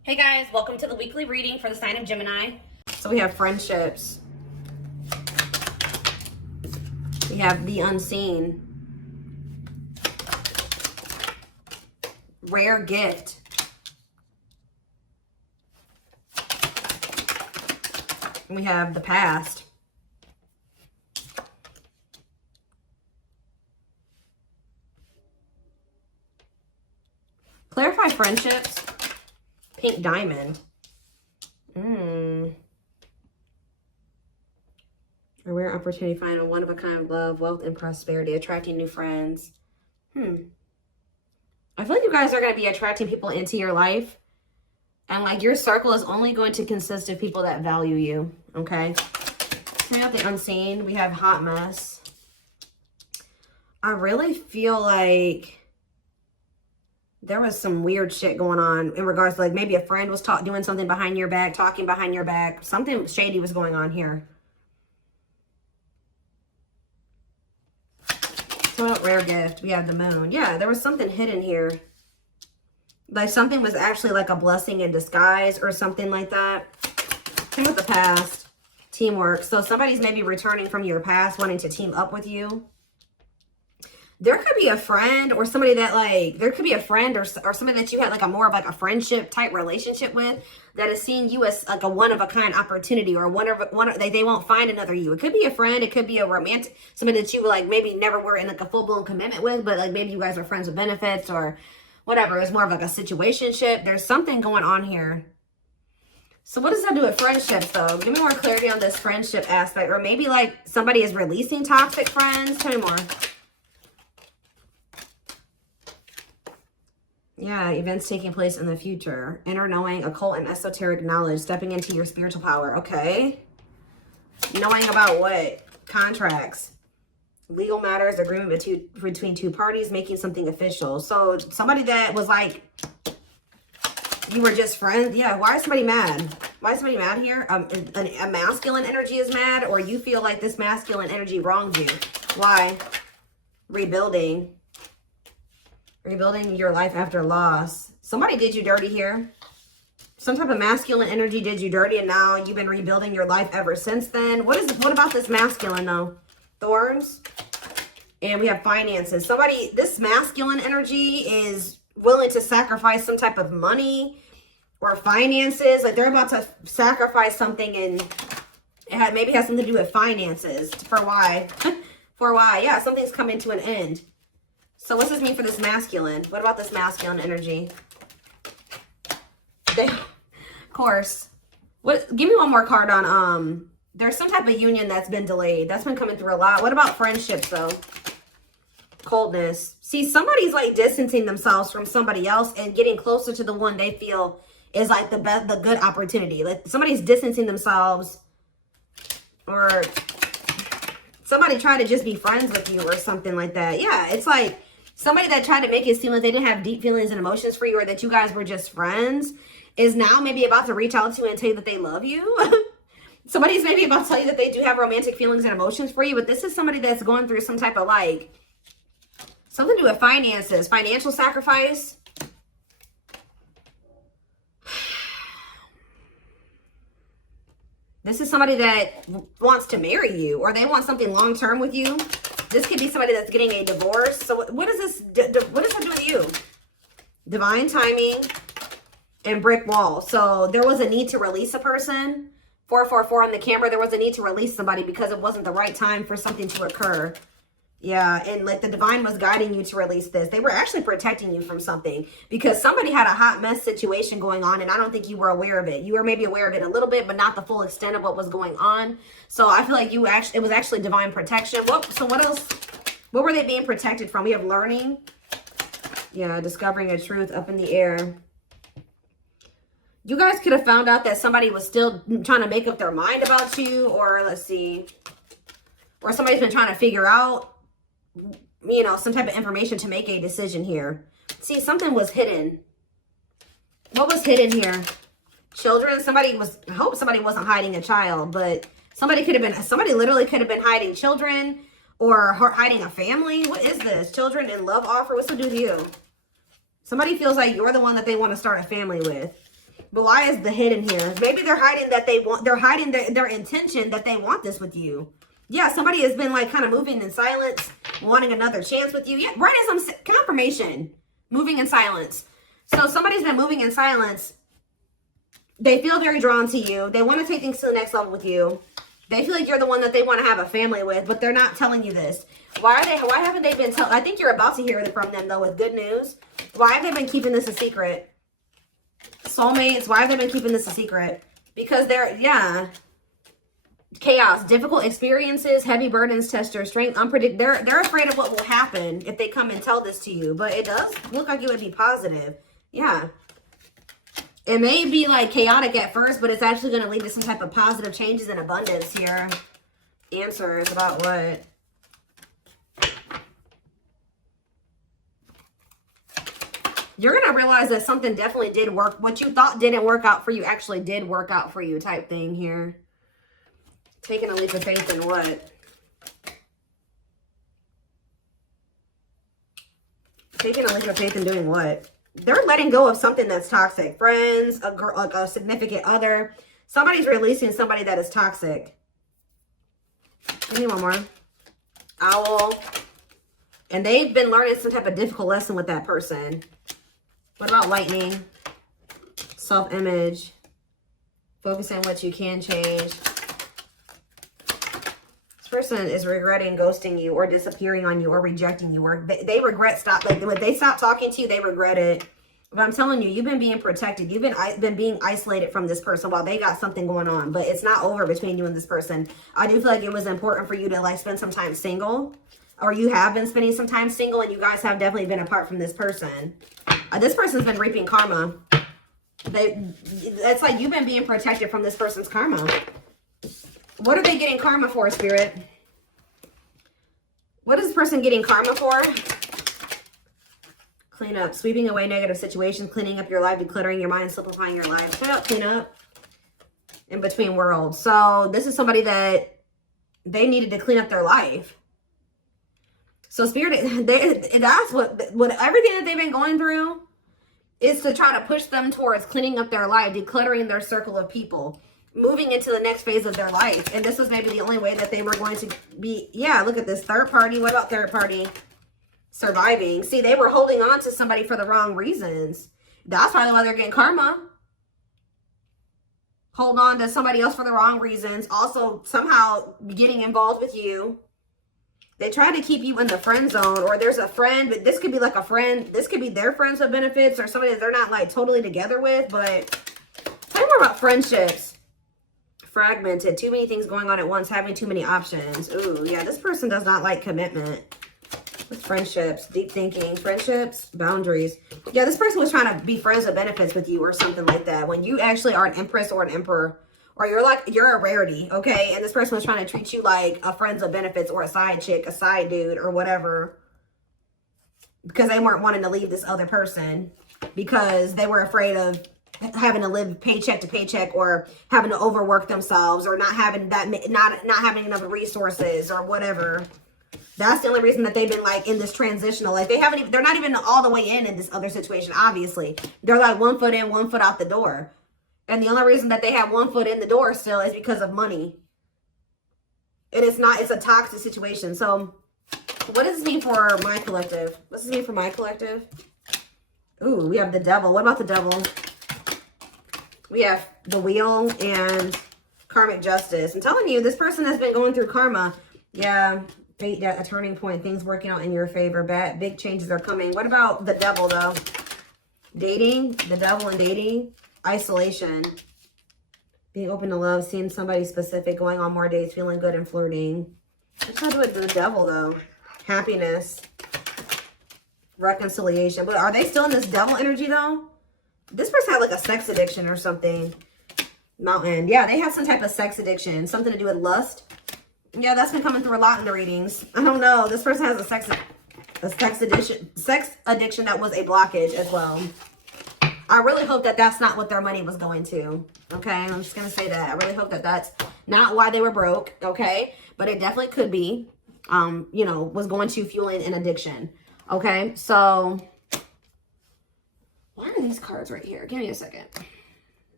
Hey guys, welcome to the weekly reading for the sign of Gemini. So we have friendships. We have the unseen. Rare gift. We have the past. Clarify friendships. Pink diamond. A rare opportunity, find a one-of-a-kind love, wealth, and prosperity, attracting new friends. I feel like you guys are going to be attracting people into your life. And like your circle is only going to consist of people that value you. Okay. We have the unseen. We have hot mess. I really feel like there was some weird shit going on in regards to like maybe a friend was doing something behind your back, talking behind your back. Something shady was going on here. So rare gift. We have the moon. Yeah, there was something hidden here. Like something was actually like a blessing in disguise or something like that. Same with the past. Teamwork. So somebody's maybe returning from your past, wanting to team up with you. There could be a friend or somebody that like, there could be a friend or somebody that you had like a more of like a friendship type relationship with that is seeing you as like a one-of-a-kind opportunity or they won't find another you. It could be a friend. It could be a romantic, somebody that you like maybe never were in like a full-blown commitment with, but like maybe you guys are friends with benefits or whatever. It's more of like a situationship. There's something going on here. So what does that do with friendships though? Give me more clarity on this friendship aspect. Or maybe like somebody is releasing toxic friends. Tell me more. Yeah, events taking place in the future. Inner knowing, occult and esoteric knowledge. Stepping into your spiritual power. Okay. Knowing about what? Contracts. Legal matters. Agreement between two parties. Making something official. So somebody that was like, you were just friends. Yeah, why is somebody mad? Why is somebody mad here? A masculine energy is mad, or you feel like this masculine energy wronged you. Why? Rebuilding. Rebuilding your life after loss. Somebody did you dirty here. Some type of masculine energy did you dirty, and now you've been rebuilding your life ever since then. What about this masculine though? Thorns. And we have finances. Somebody, this masculine energy is willing to sacrifice some type of money or finances. Like they're about to sacrifice something, and it maybe has something to do with finances. For why? For why? Yeah, something's coming to an end. So what's this mean for this masculine? What about this masculine energy? Of course. Give me one more card on, there's some type of union that's been delayed. That's been coming through a lot. What about friendships though? Coldness. See, somebody's like distancing themselves from somebody else and getting closer to the one they feel is like the good opportunity. Like somebody's distancing themselves, or somebody trying to just be friends with you or something like that. Yeah, it's like somebody that tried to make it seem like they didn't have deep feelings and emotions for you, or that you guys were just friends, is now maybe about to reach out to you and tell you that they love you. Somebody's maybe about to tell you that they do have romantic feelings and emotions for you, but this is somebody that's going through some type of like, something to do with finances, financial sacrifice. This is somebody that wants to marry you, or they want something long-term with you. This could be somebody that's getting a divorce. So what does this, what does that do with you? Divine timing and brick wall. So there was a need to release a person. 444 on the camera. There was a need to release somebody because it wasn't the right time for something to occur. Yeah, and like the divine was guiding you to release this. They were actually protecting you from something because somebody had a hot mess situation going on, and I don't think you were aware of it. You were maybe aware of it a little bit, but not the full extent of what was going on. So I feel like it was actually divine protection. So what else? What were they being protected from? We have learning. Yeah, discovering a truth, up in the air. You guys could have found out that somebody was still trying to make up their mind about you, or let's see, or somebody's been trying to figure out, you know, some type of information to make a decision here. See, something was hidden. What was hidden here? Children. I hope somebody wasn't hiding a child, but somebody literally could have been hiding children or hiding a family. What is this? Children in love offer. What's to do with you? Somebody feels like you're the one that they want to start a family with. But why is the hidden here? Maybe they're hiding that they're hiding their intention that they want this with you. Yeah, somebody has been like kind of moving in silence, wanting another chance with you. Yeah, right as some confirmation. Moving in silence. So somebody's been moving in silence. They feel very drawn to you. They want to take things to the next level with you. They feel like you're the one that they want to have a family with, but they're not telling you this. Why haven't they been telling? I think you're about to hear from them though with good news. Why have they been keeping this a secret? Soulmates, why have they been keeping this a secret? Because chaos, difficult experiences, heavy burdens, test your strength, they're afraid of what will happen if they come and tell this to you. But it does look like it would be positive. Yeah. It may be like chaotic at first, but it's actually going to lead to some type of positive changes and abundance here. Answers about what? You're going to realize that something definitely did work. What you thought didn't work out for you actually did work out for you type thing here. Taking a leap of faith in what? Taking a leap of faith in doing what? They're letting go of something that's toxic. Friends, a girl, like a significant other. Somebody's releasing somebody that is toxic. Give me one more. Owl. And they've been learning some type of difficult lesson with that person. What about lightning? Self-image. Focus on what you can change. This person is regretting ghosting you or disappearing on you or rejecting you. Or they regret when they stop talking to you, they regret it. But I'm telling you, you've been being protected. You've been being isolated from this person while they got something going on. But it's not over between you and this person. I do feel like it was important for you to like spend some time single. Or you have been spending some time single and you guys have definitely been apart from this person. This person's been reaping karma. It's like you've been being protected from this person's karma. What are they getting karma for, Spirit? What is this person getting karma for? Clean up. Sweeping away negative situations. Cleaning up your life. Decluttering your mind. Simplifying your life. Clean up. In between worlds. So this is somebody that they needed to clean up their life. So Spirit, that's what everything that they've been going through is to try to push them towards cleaning up their life, decluttering their circle of people, moving into the next phase of their life. And this was maybe the only way that they were going to be, yeah, look at this, third party. What about third party? Surviving. See, they were holding on to somebody for the wrong reasons. That's probably why they're getting karma. Hold on to somebody else for the wrong reasons. Also, somehow getting involved with you. They try to keep you in the friend zone, or there's a friend, but this could be like a friend. This could be their friends with benefits or somebody that they're not like totally together with. But tell me more about friendships. Fragmented. Too many things going on at once. Having too many options. Ooh, yeah. This person does not like commitment. With friendships. Deep thinking. Friendships. Boundaries. Yeah, this person was trying to be friends with benefits with you or something like that. When you actually are an empress or an emperor. Or you're a rarity, okay? And this person was trying to treat you like a friends of benefits or a side chick, a side dude, or whatever. Because they weren't wanting to leave this other person. Because they were afraid of having to live paycheck to paycheck or having to overwork themselves or not having not having enough resources or whatever. That's the only reason that they've been like in this transitional. Like they're not even all the way in this other situation, obviously. They're like 1 foot in, 1 foot out the door. And the only reason that they have 1 foot in the door still is because of money. And it's a toxic situation. So what does this mean for my collective? What does this mean for my collective? Ooh, we have the devil. What about the devil? We have the wheel and karmic justice. I'm telling you, this person has been going through karma. Yeah, a turning point. Things working out in your favor. Big changes are coming. What about the devil, though? Dating. The devil and dating. Isolation, being open to love, seeing somebody specific, going on more dates, feeling good and flirting. What's that with the devil though? Happiness, reconciliation. But are they still in this devil energy though? This person had like a sex addiction or something. Mountain. Yeah, they have some type of sex addiction, something to do with lust. Yeah, that's been coming through a lot in the readings. I don't know. This person has a sex addiction that was a blockage as well. I really hope that that's not what their money was going to. Okay, I'm just going to say that. I really hope that that's not why they were broke. Okay, but it definitely could be, you know, was going to fueling an addiction. Okay, so why are these cards right here? Give me a second.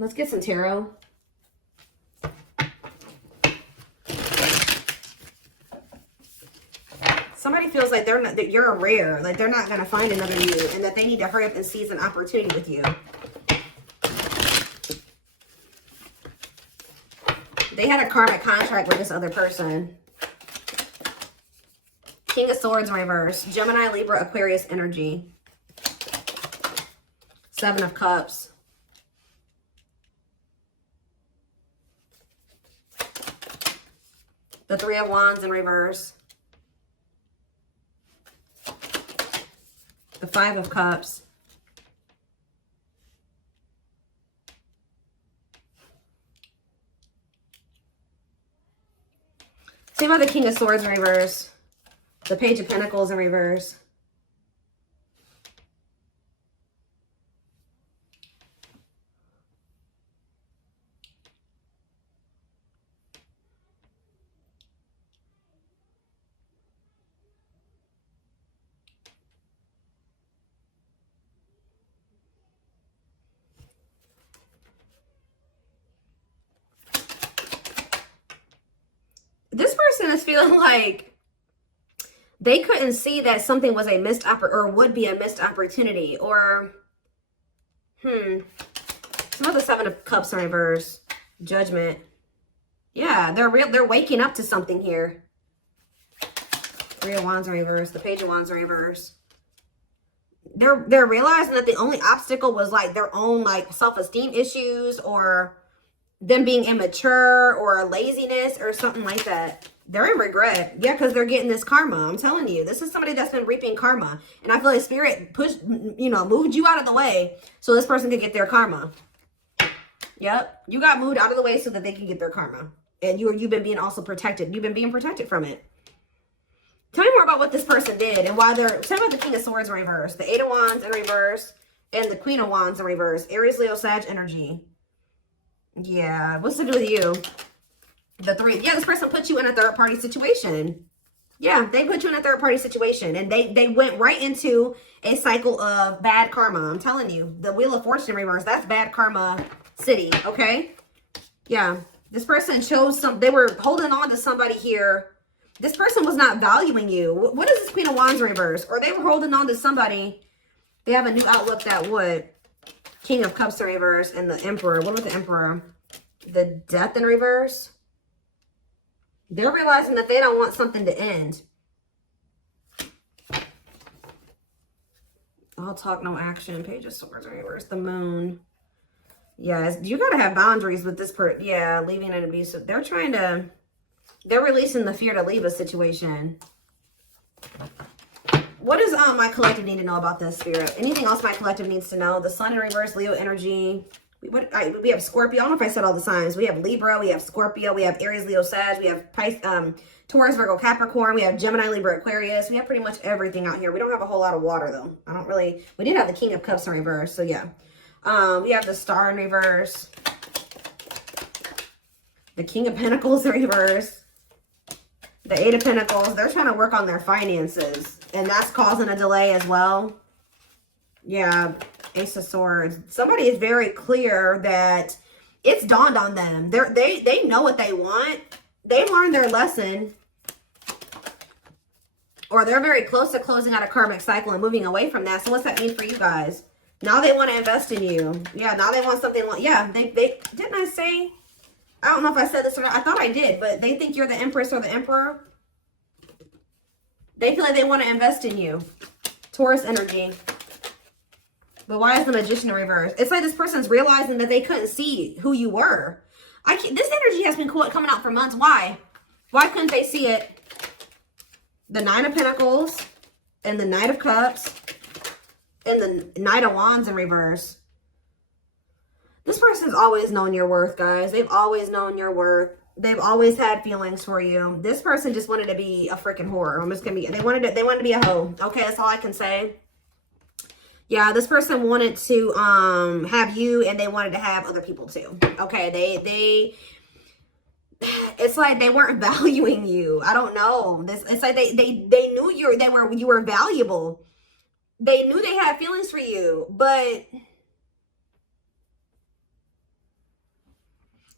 Let's get some tarot. Somebody feels like they're not, that you're a rare, like they're not going to find another you, and that they need to hurry up and seize an opportunity with you. They had a karmic contract with this other person. King of Swords in reverse. Gemini, Libra, Aquarius energy. Seven of Cups. The Three of Wands in reverse. The Five of Cups. Same about the King of Swords in reverse. The Page of Pentacles in reverse. This person is feeling like they couldn't see that something was a missed or would be a missed opportunity, or some of the Seven of Cups in reverse. Judgment. Yeah, they're waking up to something here. Three of Wands in reverse. The Page of Wands in reverse. They're realizing that the only obstacle was like their own like self-esteem issues, or them being immature, or laziness, or something like that. They're in regret. Yeah, because they're getting this karma. I'm telling you, this is somebody that's been reaping karma. And I feel like Spirit moved you out of the way so this person could get their karma. Yep. You got moved out of the way so that they can get their karma. And you've been being also protected. You've been being protected from it. Tell me more about what this person did and why they're... Tell me about the King of Swords in reverse. The Eight of Wands in reverse. And the Queen of Wands in reverse. Aries, Leo, Sag energy. Yeah, what's to do with you? The Three. Yeah, this person put you in a third-party situation. Yeah, they put you in a third-party situation. And they went right into a cycle of bad karma. I'm telling you. The Wheel of Fortune in reverse. That's bad karma city, okay? Yeah. This person chose they were holding on to somebody here. This person was not valuing you. What is this Queen of Wands in reverse? Or they were holding on to somebody. They have a new outlook that would. King of Cups in reverse and the Emperor. What about the Emperor? The Death in reverse. They're realizing that they don't want something to end. All talk, no action. Page of Swords in reverse. The Moon. Yes, you got to have boundaries with this person. Yeah, leaving an abusive. They're releasing the fear to leave a situation. What does my collective need to know about this, Spirit? Anything else my collective needs to know? The Sun in reverse, Leo energy. We have Scorpio. I don't know if I said all the signs. We have Libra. We have Scorpio. We have Aries, Leo, Sag. We have Taurus, Virgo, Capricorn. We have Gemini, Libra, Aquarius. We have pretty much everything out here. We don't have a whole lot of water, though. We did have the King of Cups in reverse, so yeah. We have the Star in reverse. The King of Pentacles in reverse. The Eight of Pentacles. They're trying to work on their finances. And that's causing a delay as well. Yeah. Ace of Swords. Somebody is very clear that it's dawned on them. They know what they want. They've learned their lesson. Or they're very close to closing out a karmic cycle and moving away from that. So what's that mean for you guys? Now they want to invest in you. Yeah, now they want something like... Yeah, they didn't I say... I don't know if I said this or not. I thought I did, but they think you're the Empress or the Emperor. They feel like they want to invest in you. Taurus energy. But why is the Magician in reverse? It's like this person's realizing that they couldn't see who you were. This energy has been coming out for months. Why? Why couldn't they see it? The Nine of Pentacles and the Knight of Cups and the Knight of Wands in reverse. This person's always known your worth, guys. They've always known your worth. They've always had feelings for you. This person just wanted to be a freaking whore. I'm just gonna be. They wanted to be a hoe. Okay, that's all I can say. Yeah, this person wanted to have you, and they wanted to have other people too. Okay, it's like they weren't valuing you. I don't know. It's like they knew you were valuable. They knew they had feelings for you, but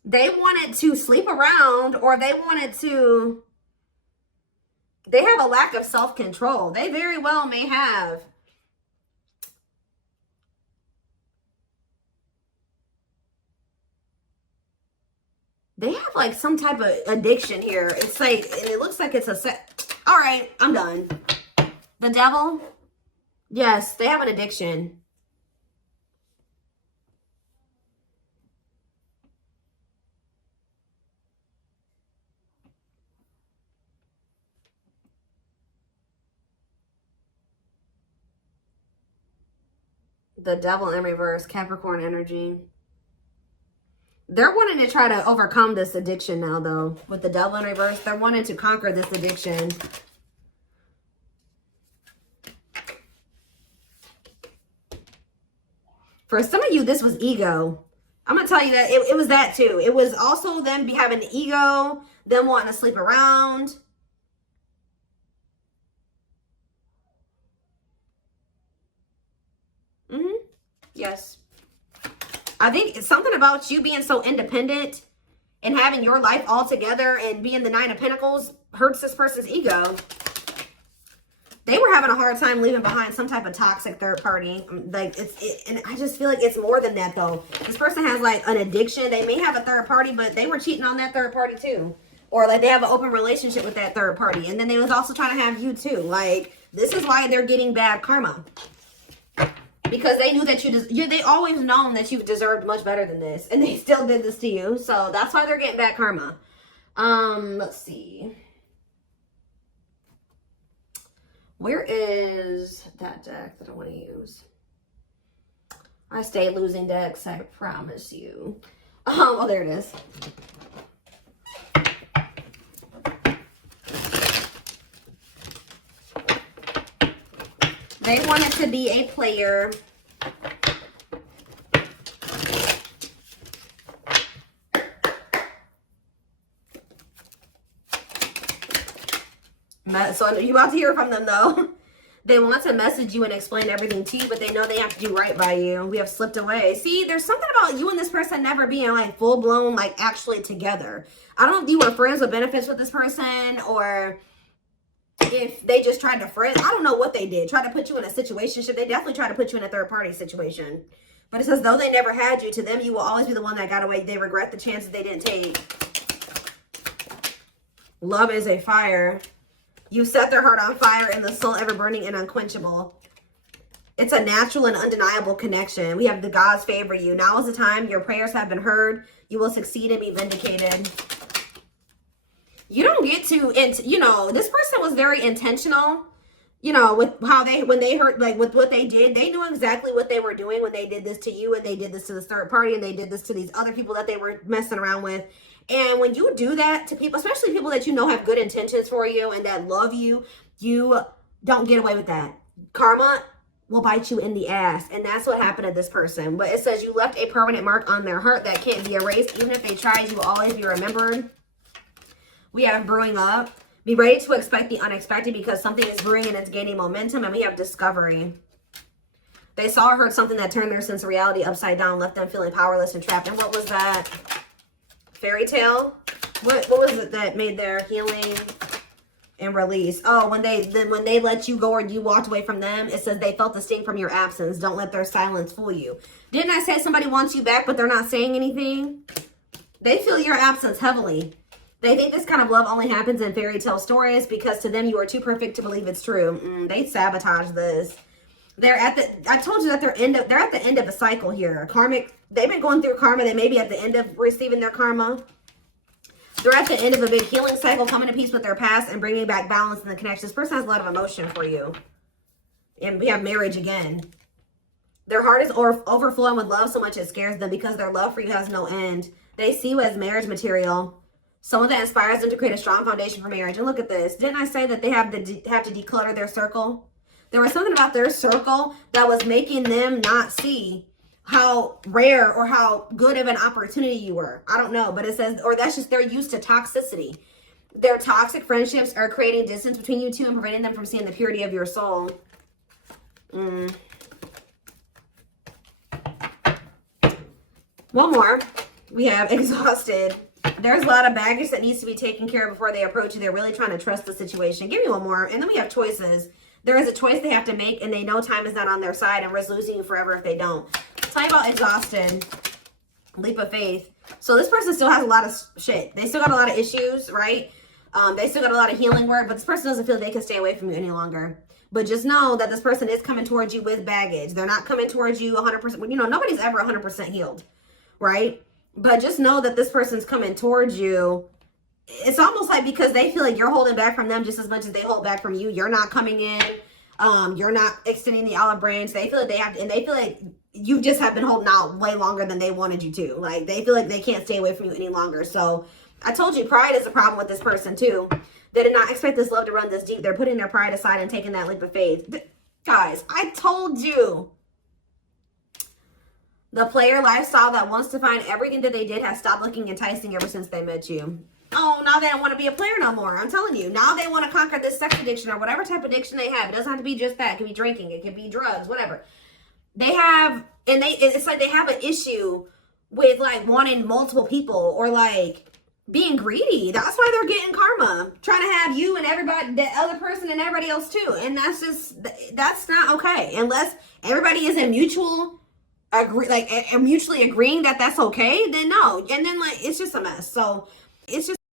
They wanted to sleep around, or they wanted to... They have a lack of self-control. They very well may have. They have like some type of addiction here. It's like, and it looks like it's a set. All right, I'm done. The devil. Yes, they have an addiction. The devil in reverse, Capricorn energy. They're wanting to try to overcome this addiction now, though. With the devil in reverse, they're wanting to conquer this addiction. For some of you, this was ego. I'm going to tell you that it was that too. It was also them having an ego, them wanting to sleep around. Yes. I think it's something about you being so independent and having your life all together and being the Nine of Pentacles hurts this person's ego. They were having a hard time leaving behind some type of toxic third party. Like and I just feel like it's more than that though. This person has like an addiction. They may have a third party, but they were cheating on that third party too. Or like they have an open relationship with that third party. And then they was also trying to have you too. Like this is why they're getting bad karma. Because they knew that they always known that you deserved much better than this. And they still did this to you. So that's why they're getting bad karma. Let's see. Where is that deck that I want to use? I stay losing decks, I promise you. Oh, there it is. They wanted to be a player. So you're about to hear from them though. They want to message you and explain everything to you, but they know they have to do right by you. We have slipped away. See, there's something about you and this person never being like full blown, like actually together. I don't know if you were friends with benefits with this person or if they just tried to friend. I don't know what they did. Try to put you in a situationship. They definitely try to put you in a third party situation. But it says though they never had you, to them you will always be the one that got away. They regret the chances they didn't take. Love is a fire. You set their heart on fire and the soul ever burning and unquenchable. It's a natural and undeniable connection. We have the gods favor you. Now is the time. Your prayers have been heard. You will succeed and be vindicated. You don't get to, you know, this person was very intentional, you know, with how when they heard, like with what they did, they knew exactly what they were doing when they did this to you and they did this to the third party and they did this to these other people that they were messing around with. And when you do that to people, especially people that you know have good intentions for you and that love you, you don't get away with that. Karma will bite you in the ass. And that's what happened to this person. But it says you left a permanent mark on their heart that can't be erased. Even if they tried, you will always be remembered. We have brewing up. Be ready to expect the unexpected because something is brewing and it's gaining momentum. And we have discovery. They saw or heard something that turned their sense of reality upside down, left them feeling powerless and trapped. And what was that? Fairy tale? What was it that made their healing and release? Oh, when they let you go or you walked away from them, it says they felt the sting from your absence. Don't let their silence fool you. Didn't I say somebody wants you back, but they're not saying anything? They feel your absence heavily. They think this kind of love only happens in fairy tale stories because to them you are too perfect to believe it's true. They sabotage this. I told you that they're at the end of a cycle here. Karmic, they've been going through karma. They may be at the end of receiving their karma. They're at the end of a big healing cycle, coming to peace with their past and bringing back balance in the connection. This person has a lot of emotion for you. And we have marriage again. Their heart is overflowing with love so much it scares them because their love for you has no end. They see you as marriage material. Someone that inspires them to create a strong foundation for marriage. And look at this. Didn't I say that they have to declutter their circle? There was something about their circle that was making them not see how rare or how good of an opportunity you were. I don't know, but it says, or that's just they're used to toxicity. Their toxic friendships are creating distance between you two and preventing them from seeing the purity of your soul. One more. We have exhausted. There's a lot of baggage that needs to be taken care of before they approach you. They're really trying to trust the situation. Give me one more. And then we have choices. There is a choice they have to make, and they know time is not on their side and risk losing you forever if they don't. Tell me about exhausted. Leap of faith. So this person still has a lot of shit. They still got a lot of issues, right? They still got a lot of healing work, but this person doesn't feel they can stay away from you any longer. But just know that this person is coming towards you with baggage. They're not coming towards you 100%. You know, nobody's ever 100% healed, right? But just know that this person's coming towards you. It's almost like because they feel like you're holding back from them just as much as they hold back from you. You're not coming in. You're not extending the olive branch. They feel like they have to, and they feel like you just have been holding out way longer than they wanted you to. Like, they feel like they can't stay away from you any longer. So I told you, pride is a problem with this person too. They did not expect this love to run this deep. They're putting their pride aside and taking that leap of faith. Guys, I told you. The player lifestyle that wants to find everything that they did has stopped looking enticing ever since they met you. Oh, now they don't want to be a player no more. I'm telling you. Now they want to conquer this sex addiction or whatever type of addiction they have. It doesn't have to be just that. It can be drinking. It can be drugs, whatever. They have, and it's like they have an issue with like wanting multiple people or like being greedy. That's why they're getting karma. Trying to have you and everybody, the other person and everybody else too. And that's not okay. Unless everybody is in mutual mutually agreeing that that's okay, then no. And then like, it's just a mess. So it's just